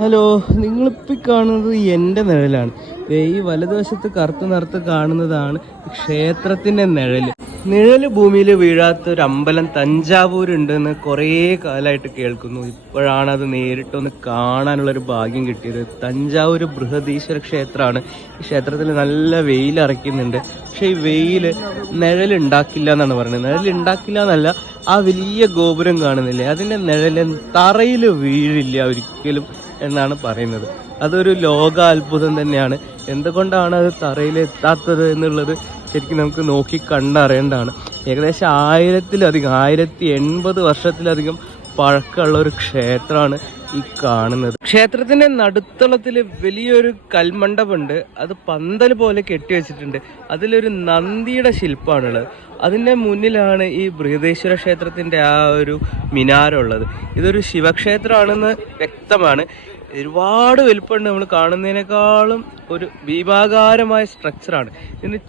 Hello നിങ്ങളിപ്പോൾ കാണുന്നത് എന്റെ നിഴലാണ്. ഈ വലതുവശത്ത് കറുത്ത് നിറത്ത് കാണുന്നതാണ് ക്ഷേത്രത്തിന്റെ നിഴൽ. നിഴൽ ഭൂമിയിൽ വീഴാത്ത ഒരു അമ്പലം തഞ്ചാവൂരുണ്ടെന്ന് കുറേ കാലമായിട്ട് കേൾക്കുന്നു. ഇപ്പോഴാണ് അത് നേരിട്ടൊന്ന് കാണാനുള്ളൊരു ഭാഗ്യം കിട്ടിയത്. തഞ്ചാവൂർ ബൃഹദീശ്വര ക്ഷേത്രമാണ്. ഈ ക്ഷേത്രത്തിൽ നല്ല വെയിൽ ഇറക്കുന്നുണ്ട് പക്ഷേ ഈ വെയിൽ നിഴലുണ്ടാക്കില്ല എന്നാണ് പറയുന്നത്. നിഴലുണ്ടാക്കില്ല എന്നല്ല ആ വലിയ ഗോപുരം കാണുന്നില്ലേ? അതിന്റെ നിഴൽ തറയിൽ വീഴില്ല ഒരിക്കലും. എന്നാണ് പറയുന്നത്. അതൊരു ലോക അത്ഭുതം തന്നെയാണ്. എന്തുകൊണ്ടാണ് അത് തറയിൽ എത്താത്തത് എന്നുള്ളത് ശരിക്കും നമുക്ക് നോക്കി കണ്ടറിയേണ്ടതാണ്. ഏകദേശം ആയിരത്തിലധികം ആയിരത്തി എൺപത് വർഷത്തിലധികം പഴക്കമുള്ള ഒരു ക്ഷേത്രമാണ് ഈ കാണുന്നത്. ക്ഷേത്രത്തിന്റെ നടുത്തളത്തിൽ വലിയൊരു കൽമണ്ഡപമുണ്ട്. അത് പന്തൽ പോലെ കെട്ടിവെച്ചിട്ടുണ്ട് അതിലൊരു നന്ദിയുടെ ശില്പമാണുള്ളത് അതിന്റെ മുന്നിലാണ് ഈ ബൃഹദേശ്വര ക്ഷേത്രത്തിന്റെ ആ ഒരു മിനാരമുള്ളത് ഇതൊരു ശിവക്ഷേത്രമാണെന്ന് വ്യക്തമാണ്. ഒരുപാട് വലുപ്പമുണ്ട് നമ്മൾ കാണുന്നതിനേക്കാളും ഒരു ഭീമാകാരമായ സ്ട്രക്ചറാണ് ഇതിന്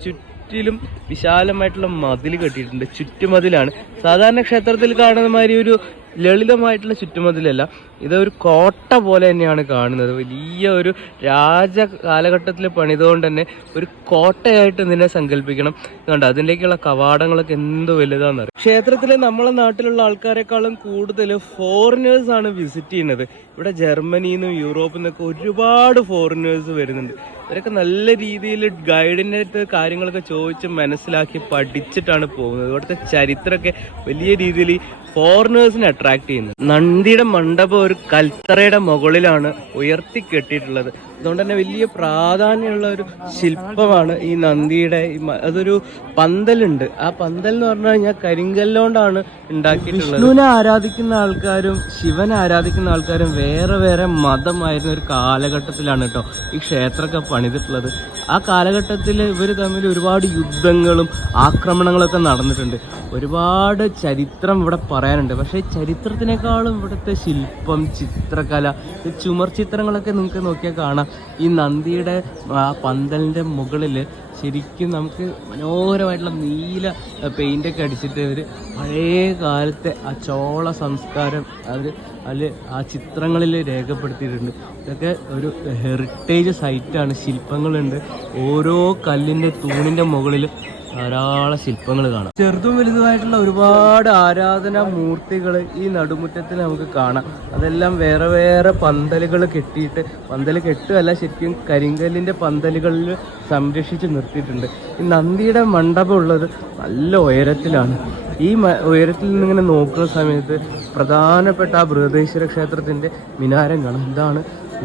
ചുറ്റിലും വിശാലമായിട്ടുള്ള മതിൽ കെട്ടിയിട്ടുണ്ട്. ചുറ്റുമതിലാണ്. സാധാരണ ക്ഷേത്രത്തിൽ കാണുന്ന മാതിരി ഒരു ലളിതമായിട്ടുള്ള ചുറ്റുമതിലല്ല. ഇതൊരു കോട്ട പോലെ തന്നെയാണ് കാണുന്നത്. വലിയ ഒരു രാജ കാലഘട്ടത്തിൽ പണിതുകൊണ്ട് തന്നെ ഒരു കോട്ടയായിട്ട് നിന്നെ സങ്കല്പിക്കണം. കണ്ട? അതിലേക്കുള്ള കവാടങ്ങളൊക്കെ എന്ത് വലുതാന്ന് അറിയാം? ക്ഷേത്രത്തിൽ നമ്മളെ നാട്ടിലുള്ള ആൾക്കാരെക്കാളും കൂടുതൽ ഫോറിനേഴ്സ് ആണ് വിസിറ്റ് ചെയ്യുന്നത്. ഇവിടെ ജർമ്മനിയിൽ നിന്നും യൂറോപ്പിൽ നിന്നൊക്കെ ഒരുപാട് ഫോറിനേഴ്സ് വരുന്നുണ്ട്. ഇവരൊക്കെ നല്ല രീതിയിൽ ഗൈഡിന്റെ അടുത്ത് കാര്യങ്ങളൊക്കെ ചോദിച്ച് മനസ്സിലാക്കി പഠിച്ചിട്ടാണ് പോകുന്നത്. ഇവിടുത്തെ ചരിത്രമൊക്കെ വലിയ രീതിയിൽ ഫോറിനേഴ്സിനെ അട്രാക്ട് ചെയ്യുന്നത്. നന്ദിയുടെ മണ്ഡപം ഒരു കൽത്തറയുടെ മുകളിലാണ് ഉയർത്തി കെട്ടിയിട്ടുള്ളത്. അതുകൊണ്ട് തന്നെ വലിയ പ്രാധാന്യമുള്ള ഒരു ശില്പമാണ് ഈ നന്ദിയുടെ അതൊരു പന്തലുണ്ട്. ആ പന്തൽ എന്ന് പറഞ്ഞു കഴിഞ്ഞാൽ കരിങ്കല്ലോണ്ടാണ് ഉണ്ടാക്കിയിട്ടുള്ളത്. വിഷ്ണുവിനെ ആരാധിക്കുന്ന ആൾക്കാരും ശിവനെ ആരാധിക്കുന്ന ആൾക്കാരും വേറെ വേറെ മതമായിരുന്ന ഒരു കാലഘട്ടത്തിലാണ് കേട്ടോ ഈ ക്ഷേത്രമൊക്കെ പണിതിട്ടുള്ളത്. ആ കാലഘട്ടത്തിൽ ഇവർ തമ്മിൽ ഒരുപാട് യുദ്ധങ്ങളും ആക്രമണങ്ങളൊക്കെ നടന്നിട്ടുണ്ട്. ഒരുപാട് ചരിത്രം ഇവിടെ പറയാനുണ്ട്. പക്ഷേ ചരിത്രത്തിനേക്കാളും ഇവിടുത്തെ ശില്പം ചിത്രകല ചുമർ ചിത്രങ്ങളൊക്കെ നിങ്ങൾക്ക് നോക്കിയാൽ കാണാം. ഈ നന്ദിയുടെ ആ പന്തലിന്റെ മുകളിൽ ശരിക്കും നമുക്ക് മനോഹരമായിട്ടുള്ള നീല പെയിന്റൊക്കെ അടിച്ചിട്ട് ഒരു പഴയ കാലത്തെ ആ ചോള സംസ്കാരം അവർ അതിൽ ആ ചിത്രങ്ങളിൽ രേഖപ്പെടുത്തിയിട്ടുണ്ട്. ഇതൊക്കെ ഒരു ഹെറിറ്റേജ് സൈറ്റാണ്. ശില്പങ്ങളുണ്ട്. ഓരോ കല്ലിന്റെ തൂണിന്റെ മുകളിൽ ധാരാളം ശില്പങ്ങൾ കാണാം. ചെറുതും വലുതുമായിട്ടുള്ള ഒരുപാട് ആരാധന മൂർത്തികൾ ഈ നടുമുറ്റത്തിൽ നമുക്ക് കാണാം. അതെല്ലാം വേറെ വേറെ പന്തലുകൾ കെട്ടിയിട്ട് പന്തൽ കെട്ടുമല്ല ശരിക്കും കരിങ്കല്ലിന്റെ പന്തലുകളിൽ സംരക്ഷിച്ച് നിർത്തിയിട്ടുണ്ട്. ഈ നന്ദിയുടെ മണ്ഡപം ഉള്ളത് നല്ല ഉയരത്തിലാണ്. ഈ ഉയരത്തിൽ നിന്നിങ്ങനെ നോക്കുന്ന സമയത്ത് പ്രധാനപ്പെട്ട ആ ബൃഹദേശ്വര ക്ഷേത്രത്തിന്റെ മിനാരം കാണാം. ഇതാണ്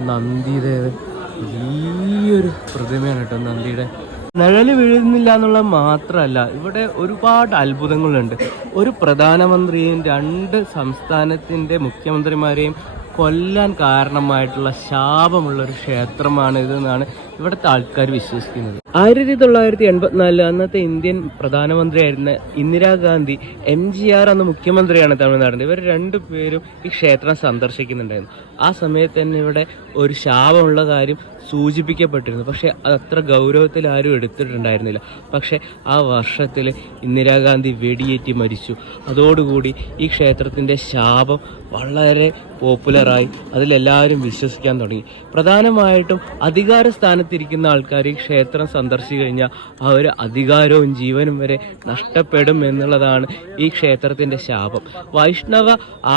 നന്ദിദേവൻ വലിയൊരു പ്രതിമയാണ് കേട്ടോ നന്ദിയുടെ നിഴൽ വീഴുന്നില്ല എന്നുള്ളത് മാത്രമല്ല ഇവിടെ ഒരുപാട് അത്ഭുതങ്ങളുണ്ട്. ഒരു പ്രധാനമന്ത്രിയും രണ്ട് സംസ്ഥാനത്തിന്റെ മുഖ്യമന്ത്രിമാരെയും കൊല്ലാൻ കാരണമായിട്ടുള്ള ശാപമുള്ള ഒരു ക്ഷേത്രമാണ് ഇതെന്നാണ് ഇവിടുത്തെ ആൾക്കാർ വിശ്വസിക്കുന്നത്? ആയിരത്തി തൊള്ളായിരത്തി എൺപത്തിനാലിൽ അന്നത്തെ ഇന്ത്യൻ പ്രധാനമന്ത്രിയായിരുന്ന ഇന്ദിരാഗാന്ധി എം ജി ആർ അന്ന് മുഖ്യമന്ത്രിയാണ് തമിഴ്നാടിന്റെ ഇവർ രണ്ടുപേരും ഈ ക്ഷേത്രം സന്ദർശിക്കുന്നുണ്ടായിരുന്നു. ആ സമയത്ത് തന്നെ ഇവിടെ ഒരു ശാപമുള്ള കാര്യം സൂചിപ്പിക്കപ്പെട്ടിരുന്നു. പക്ഷെ അത് അത്ര ഗൗരവത്തിൽ ആരും എടുത്തിട്ടുണ്ടായിരുന്നില്ല. പക്ഷെ ആ വർഷത്തിൽ ഇന്ദിരാഗാന്ധി വെടിയേറ്റി മരിച്ചു. അതോടുകൂടി ഈ ക്ഷേത്രത്തിന്റെ ശാപം വളരെ പോപ്പുലറായി അതിലെല്ലാവരും വിശ്വസിക്കാൻ തുടങ്ങി. പ്രധാനമായിട്ടും അധികാര സ്ഥാനത്തിരിക്കുന്ന ആൾക്കാർ ഈ ക്ഷേത്രം സന്ദർശിച്ചു കഴിഞ്ഞാൽ അവർ അധികാരവും ജീവനും വരെ നഷ്ടപ്പെടും എന്നുള്ളതാണ് ഈ ക്ഷേത്രത്തിന്റെ ശാപം. വൈഷ്ണവ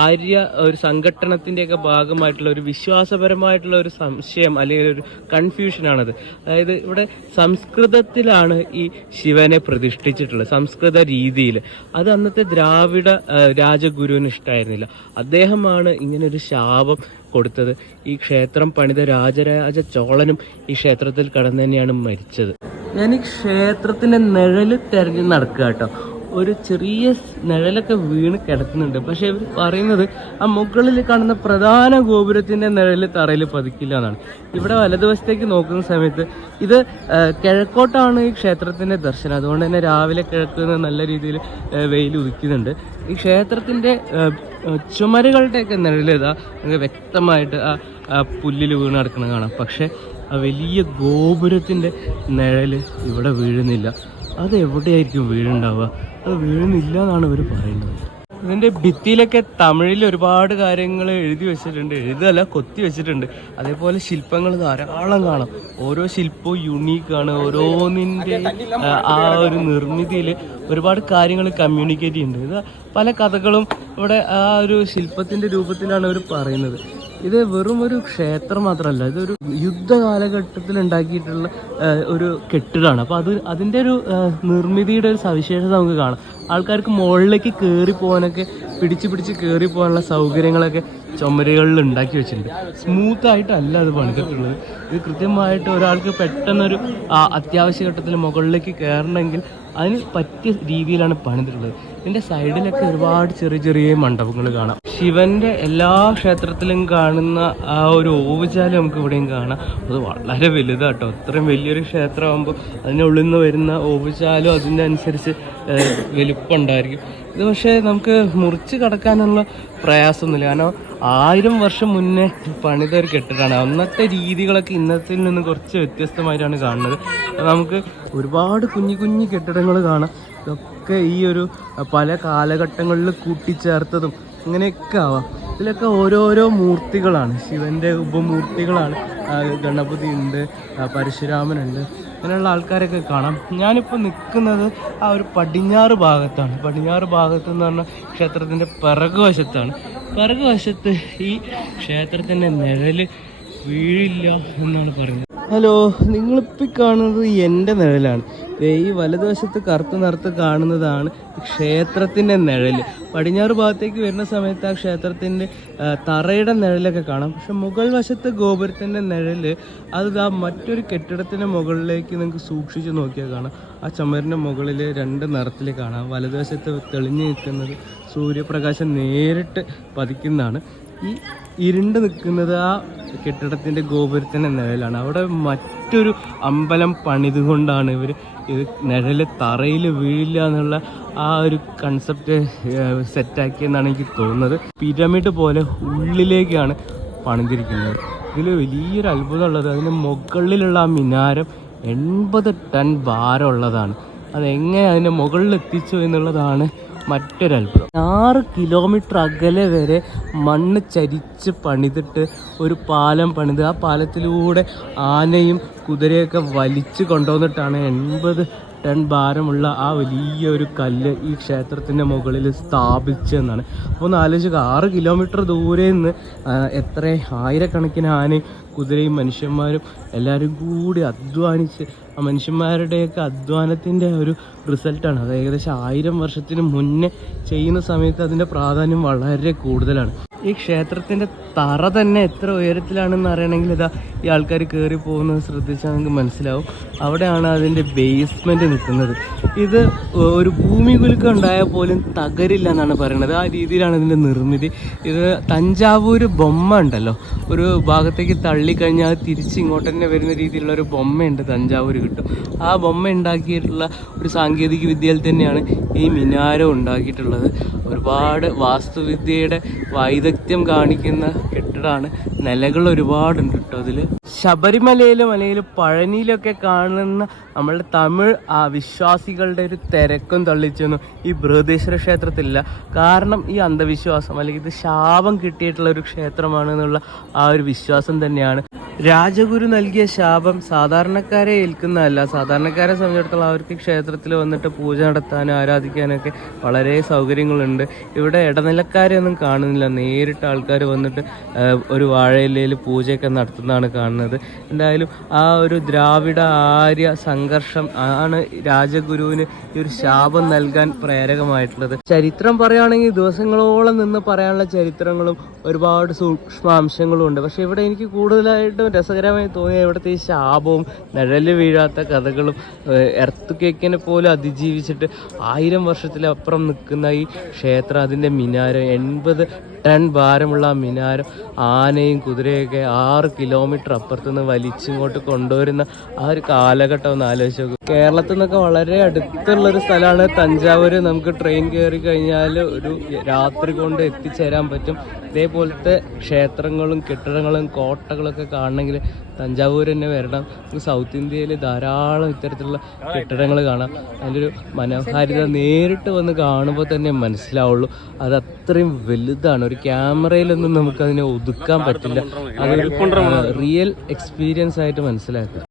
ആര്യ ഒരു സംഘടനത്തിന്റെയൊക്കെ ഭാഗമായിട്ടുള്ള ഒരു വിശ്വാസപരമായിട്ടുള്ള ഒരു സംശയം അല്ലെങ്കിൽ ഒരു കൺഫ്യൂഷനാണത്. അതായത് ഇവിടെ സംസ്കൃതത്തിലാണ് ഈ ശിവനെ പ്രതിഷ്ഠിച്ചിട്ടുള്ളത് സംസ്കൃത രീതിയിൽ അത് അന്നത്തെ ദ്രാവിഡ രാജഗുരുവിന് ഇഷ്ടമായിരുന്നില്ല അദ്ദേഹമാണ് ഇങ്ങനൊരു ഒരു ശാപം കൊടുത്തത്. ഈ ക്ഷേത്രം പണിത രാജരാജ ചോളനും ഈ ക്ഷേത്രത്തിൽ കടന്നു തന്നെയാണ് മരിച്ചത്. ഞാൻ ഈ ക്ഷേത്രത്തിന്റെ നിഴൽ തെരഞ്ഞു നടക്കുക കേട്ടോ. ഒരു ചെറിയ നിഴലൊക്കെ വീണ് കിടക്കുന്നുണ്ട്. പക്ഷെ ഇവർ പറയുന്നത് ആ മുകളിൽ കാണുന്ന പ്രധാന ഗോപുരത്തിന്റെ നിഴൽ തറയിൽ പതിക്കില്ല എന്നാണ്. ഇവിടെ വലതുവശത്തേക്ക് നോക്കുന്ന സമയത്ത് ഇത് കിഴക്കോട്ടാണ് ഈ ക്ഷേത്രത്തിന്റെ ദർശനം. അതുകൊണ്ട് തന്നെ രാവിലെ കിഴക്ക് നിന്ന് നല്ല രീതിയിൽ വെയിൽ ഉദിക്കുന്നുണ്ട്. ഈ ആ, ചുമരുകളുടെയൊക്കെ നിഴലിതാ നമുക്ക് വ്യക്തമായിട്ട് ആ പുല്ലിൽ വീണ് കിടക്കുന്നത് കാണാം. പക്ഷേ ആ വലിയ ഗോപുരത്തിന്റെ നിഴൽ ഇവിടെ വീഴുന്നില്ല. അത് എവിടെയായിരിക്കും വീഴുണ്ടാവുക? അത് വീഴുന്നില്ല എന്നാണ് ഇവർ പറയുന്നത്. ഇതിന്റെ ഭിത്തിയിലൊക്കെ തമിഴിൽ ഒരുപാട് കാര്യങ്ങൾ എഴുതി വെച്ചിട്ടുണ്ട്. എഴുതല്ല കൊത്തി വെച്ചിട്ടുണ്ട്. അതേപോലെ ശില്പങ്ങൾ ധാരാളം കാണാം. ഓരോ ശില്പവും യുണീക്കാണ് ഓരോന്നിന്റെ ആ ഒരു നിർമ്മിതിയിൽ ഒരുപാട് കാര്യങ്ങൾ കമ്മ്യൂണിക്കേറ്റ് ചെയ്യുന്നുണ്ട്. ഇത് പല കഥകളും ഇവിടെ ആ ഒരു ശില്പത്തിന്റെ രൂപത്തിലാണ് അവർ പറയുന്നത്. ഇത് വെറും ഒരു ക്ഷേത്രം മാത്രമല്ല ഇതൊരു യുദ്ധ കാലഘട്ടത്തിൽ ഉണ്ടാക്കിയിട്ടുള്ള ഒരു കെട്ടിടമാണ് അപ്പോൾ അത് അതിന്റെ ഒരു നിർമ്മിതിയുടെ ഒരു സവിശേഷത നമുക്ക് കാണാം. ആൾക്കാർക്ക് മുകളിലേക്ക് കയറി പോകാനൊക്കെ പിടിച്ച് പിടിച്ച് കയറി പോകാനുള്ള സൗകര്യങ്ങളൊക്കെ ചുമരുകളിൽ ഉണ്ടാക്കി വെച്ചിട്ടുണ്ട്. സ്മൂത്ത് ആയിട്ടല്ല അത് പണിതിട്ടുള്ളത്. ഇത് കൃത്യമായിട്ട് ഒരാൾക്ക് പെട്ടെന്നൊരു അത്യാവശ്യ ഘട്ടത്തിൽ മുകളിലേക്ക് കയറണമെങ്കിൽ അതിന് പറ്റിയ രീതിയിലാണ് പണിതിട്ടുള്ളത്. ഇതിന്റെ സൈഡിലൊക്കെ ഒരുപാട് ചെറിയ ചെറിയ മണ്ഡപങ്ങൾ കാണാം. ശിവന്റെ എല്ലാ ക്ഷേത്രത്തിലും കാണുന്ന ആ ഒരു ഓവുചാലം നമുക്ക് ഇവിടെയും കാണാം. അത് വളരെ വലുതാട്ടോ. അത്രയും വലിയൊരു ക്ഷേത്രമാകുമ്പോൾ അതിനുള്ളിൽ നിന്ന് വരുന്ന ഓവുചാലും അതിന്റെ അനുസരിച്ച് വലുപ്പമുണ്ടായിരിക്കും ഇത് പക്ഷേ നമുക്ക് മുറിച്ച് കടക്കാനുള്ള പ്രയാസമൊന്നുമില്ല. കാരണം ആയിരം വർഷം മുന്നേ പണിത ഒരു കെട്ടിടമാണ് അന്നത്തെ രീതികളൊക്കെ ഇന്നത്തിൽ നിന്ന് കുറച്ച് വ്യത്യസ്തമായിട്ടാണ് കാണുന്നത്. നമുക്ക് ഒരുപാട് കുഞ്ഞു കുഞ്ഞു കെട്ടിടങ്ങൾ കാണാം. ഇതൊക്കെ ഈ ഒരു പല കാലഘട്ടങ്ങളിൽ കൂട്ടിച്ചേർത്തതും ഇങ്ങനെയൊക്കെ ആവാം. ഇതിലൊക്കെ ഓരോരോ മൂർത്തികളാണ്. ശിവന്റെ ഉപമൂർത്തികളാണ്. ഗണപതി ഉണ്ട് പരശുരാമനുണ്ട് അങ്ങനെയുള്ള ആൾക്കാരൊക്കെ കാണാം. ഞാനിപ്പോൾ നിൽക്കുന്നത് ആ ഒരു പടിഞ്ഞാറ് ഭാഗത്താണ്. പടിഞ്ഞാറ് ഭാഗത്ത് എന്ന് പറഞ്ഞാൽ ക്ഷേത്രത്തിന്റെ പിറകുവശത്താണ് പിറകുവശത്ത് ഈ ക്ഷേത്രത്തിന്റെ നിഴൽ വീഴില്ല എന്നാണ് പറയുന്നത്. ഹലോ നിങ്ങളിപ്പോൾ കാണുന്നത് എന്റെ നിഴലാണ്. ഈ വലതുവശത്ത് കറുത്ത് നിറത്ത് കാണുന്നതാണ് ക്ഷേത്രത്തിന്റെ നിഴൽ പടിഞ്ഞാറ് ഭാഗത്തേക്ക് വരുന്ന സമയത്ത് ആ ക്ഷേത്രത്തിന്റെ തറയുടെ നിഴലൊക്കെ കാണാം. പക്ഷെ മുകൾ വശത്ത് ഗോപുരത്തിന്റെ നിഴൽ അത് ആ മറ്റൊരു കെട്ടിടത്തിന്റെ മുകളിലേക്ക് നിങ്ങൾക്ക് സൂക്ഷിച്ച് നോക്കിയാൽ കാണാം. ആ ചുമരിന്റെ മുകളിൽ രണ്ട് നിറത്തിൽ കാണാം. വലതുവശത്ത് തെളിഞ്ഞു നിൽക്കുന്നത് സൂര്യപ്രകാശം നേരിട്ട് പതിക്കുന്നതാണ്. ഈ ഇരുണ്ട് നിൽക്കുന്നത് ആ കെട്ടിടത്തിന്റെ ഗോപുരത്തിന്റെ നിഴലാണ്. അവിടെ മറ്റൊരു അമ്പലം പണിതുകൊണ്ടാണ് ഇവർ ഇത് നിഴൽ തറയിൽ വീഴില്ല എന്നുള്ള ആ ഒരു കൺസെപ്റ്റ് സെറ്റാക്കിയെന്നാണ് എനിക്ക് തോന്നുന്നത്. പിരമിഡ് പോലെ ഉള്ളിലേക്കാണ് പണിതിരിക്കുന്നത്. ഇതിൽ വലിയൊരു അത്ഭുതമുള്ളത് അതിന് മുകളിലുള്ള ആ മിനാരം എൺപത് ടൺ ഭാരമുള്ളതാണ്. അതെങ്ങനെ അതിന്റെ മുകളിൽ എത്തിച്ചു എന്നുള്ളതാണ് മറ്റൊരു അത്ഭുതം ആറ് കിലോമീറ്റർ അകലെ വരെ മണ്ണ് ചരിച്ച് പണിതിട്ട് ഒരു പാലം പണിത്. ആ പാലത്തിലൂടെ ആനയും കുതിരയൊക്കെ വലിച്ചു കൊണ്ടുവന്നിട്ടാണ് എൺപത് ടൺ ഭാരമുള്ള ആ വലിയ ഒരു കല്ല് ഈ ക്ഷേത്രത്തിന്റെ മുകളിൽ സ്ഥാപിച്ചതെന്നാണ്. അപ്പോൾ ഒന്ന് ആലോചിക്കുക ആറ് കിലോമീറ്റർ ദൂരെ നിന്ന് എത്ര ആയിരക്കണക്കിന് ആനയും കുതിരയും മനുഷ്യന്മാരും എല്ലാവരും കൂടി അധ്വാനിച്ച് മനുഷ്യന്മാരുടെയൊക്കെ അധ്വാനത്തിന്റെ ഒരു റിസൾട്ടാണ്. അത് ഏകദേശം ആയിരം വർഷത്തിന് മുന്നേ ചെയ്യുന്ന സമയത്ത് അതിന്റെ പ്രാധാന്യം വളരെ കൂടുതലാണ്. ഈ ക്ഷേത്രത്തിന്റെ തറ തന്നെ എത്ര ഉയരത്തിലാണെന്ന് അറിയണമെങ്കിൽ ഇതാ ഈ ആൾക്കാർ കയറി പോകുന്നത് ശ്രദ്ധിച്ചാൽ നിങ്ങൾക്ക് മനസ്സിലാവും. അവിടെയാണ് അതിന്റെ ബേസ്മെന്റ് നിൽക്കുന്നത്. ഇത് ഒരു ഭൂമി കുലുക്കം ഉണ്ടായാൽ പോലും തകരില്ല എന്നാണ് പറയുന്നത്. ആ രീതിയിലാണ് ഇതിന്റെ നിർമ്മിതി. ഇത് തഞ്ചാവൂർ ബൊമ്മ ഉണ്ടല്ലോ. ഒരു ഭാഗത്തേക്ക് തള്ളിക്കഴിഞ്ഞാൽ അത് തിരിച്ച് ഇങ്ങോട്ട് തന്നെ വരുന്ന രീതിയിലുള്ള ഒരു ബൊമ്മയുണ്ട് തഞ്ചാവൂർ കിട്ടും. ആ ബൊമ്മ ഉണ്ടാക്കിയിട്ടുള്ള ഒരു സാങ്കേതിക വിദ്യയിൽ തന്നെയാണ് ഈ മിനാരം ഉണ്ടാക്കിയിട്ടുള്ളത്. ഒരുപാട് വാസ്തുവിദ്യയുടെ വൈദഗ്ധ്യം കാണിക്കുന്ന കെട്ടിടമാണ് നിലകൾ ഒരുപാടുണ്ട് കേട്ടോ അതിൽ. ശബരിമലയിലും അല്ലെങ്കിൽ പഴനിയിലൊക്കെ കാണുന്ന നമ്മളുടെ തമിഴ് ആ വിശ്വാസികളുടെ ഒരു തിരക്കും തള്ളിച്ചൊന്നും ഈ ബൃഹദേശ്വര ക്ഷേത്രത്തിലില്ല കാരണം ഈ അന്ധവിശ്വാസം അല്ലെങ്കിൽ ഇത് ശാപം കിട്ടിയിട്ടുള്ള ഒരു ക്ഷേത്രമാണ് എന്നുള്ള ആ ഒരു വിശ്വാസം തന്നെയാണ്. രാജഗുരു നൽകിയ ശാപം സാധാരണക്കാരെ ഏൽക്കുന്നതല്ല. സാധാരണക്കാരെ സംബന്ധിച്ചിടത്തോളം അവർക്ക് ക്ഷേത്രത്തിൽ വന്നിട്ട് പൂജ നടത്താനും ആരാധിക്കാനൊക്കെ വളരെ സൗകര്യങ്ങളുണ്ട്. ഇവിടെ ഇടനിലക്കാരെ ഒന്നും കാണുന്നില്ല. നേരിട്ട് ആൾക്കാർ വന്നിട്ട് ഒരു വാഴയിലയിൽ പൂജയൊക്കെ നടത്തുന്നതാണ് കാണുന്നത്. എന്തായാലും ആ ഒരു ദ്രാവിഡ ആര്യ സംഘർഷം ആണ് രാജഗുരുവിന് ഈ ഒരു ശാപം നൽകാൻ പ്രേരകമായിട്ടുള്ളത്. ചരിത്രം പറയുകയാണെങ്കിൽ ദിവസങ്ങളോളം നിന്ന് പറയാനുള്ള ചരിത്രങ്ങളും ഒരുപാട് സൂക്ഷ്മാംശങ്ങളും ഉണ്ട് പക്ഷെ ഇവിടെ എനിക്ക് കൂടുതലായിട്ടും രസകരമായി തോന്നിയ ഇവിടുത്തെ ഈ ശാപവും നിഴൽ വീഴാത്ത കഥകളും എർത്ത് കേക്കിനെ പോലും അതിജീവിച്ചിട്ട് ആയിരം വർഷത്തിലപ്പുറം നിൽക്കുന്ന ഈ ക്ഷേത്രം അതിന്റെ മിനാരം എൺപത് ടൺ ഭാരമുള്ള മിനാരം ആനയും കുതിരയൊക്കെ ആറ് കിലോമീറ്റർ അപ്പുറത്ത് നിന്ന് വലിച്ചിങ്ങോട്ട് കൊണ്ടുവരുന്ന ആ ഒരു കാലഘട്ടം ഒന്ന് ആലോചിച്ച് നോക്കും. കേരളത്തിൽ നിന്നൊക്കെ വളരെ അടുത്തുള്ള ഒരു സ്ഥലമാണ് തഞ്ചാവൂര്. നമുക്ക് ട്രെയിൻ കയറി കഴിഞ്ഞാൽ ഒരു രാത്രി കൊണ്ട് എത്തിച്ചേരാൻ പറ്റും. ഇതേപോലത്തെ ക്ഷേത്രങ്ങളും കെട്ടിടങ്ങളും കോട്ടകളൊക്കെ കാണണമെങ്കിൽ തഞ്ചാവൂർ തന്നെ വരണം. നമുക്ക് സൗത്ത് ഇന്ത്യയിൽ ധാരാളം ഇത്തരത്തിലുള്ള കെട്ടിടങ്ങൾ കാണാം. അതിന്റെ ഒരു മനോഹാരിത നേരിട്ട് വന്ന് കാണുമ്പോൾ തന്നെ മനസ്സിലാവുള്ളൂ. അത് അത്രയും വലുതാണ്. ഒരു ക്യാമറയിലൊന്നും നമുക്കതിനെ ഒതുക്കാൻ പറ്റില്ല. അതൊരു റിയൽ എക്സ്പീരിയൻസ് ആയിട്ട് മനസ്സിലാക്കുക.